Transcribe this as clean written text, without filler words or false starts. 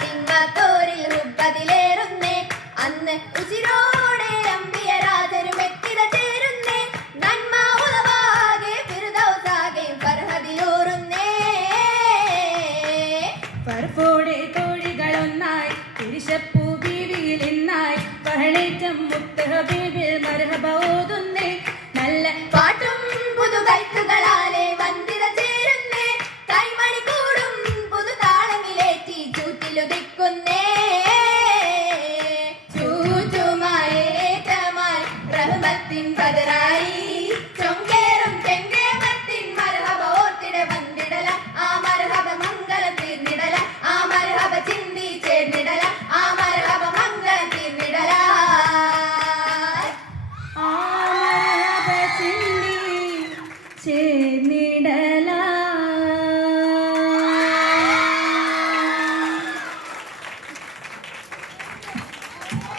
തിന്മത്തോരിൽ ഹുബ്ബതിലേറുന്നേ അന്ന് ഉസിരോടെ അമ്പിയ രാജനും എത്തിത ചേരുന്നേ നന്മ ഉളവാകെ ഫിർദൗസാകെ ഫർഹദിലൂറുന്നേ ഫർഫോടെ തോഴികളൊന്നായി തിരിശപ്പൂ ബീവിയിൽ ഇന്നായി പഹളേറ്റം മുത്ത് ഹബീബിൽ മർഹബ ഓതുന്നേ നല്ല പാട്ടും പുതുകൈത്തുകളാലെ വന്ദിത ചേരുന്നേ കൈമണി കൂടും പുതുതാളമിലേറ്റി ചൂട്ടിലുദിക്കുന്നേ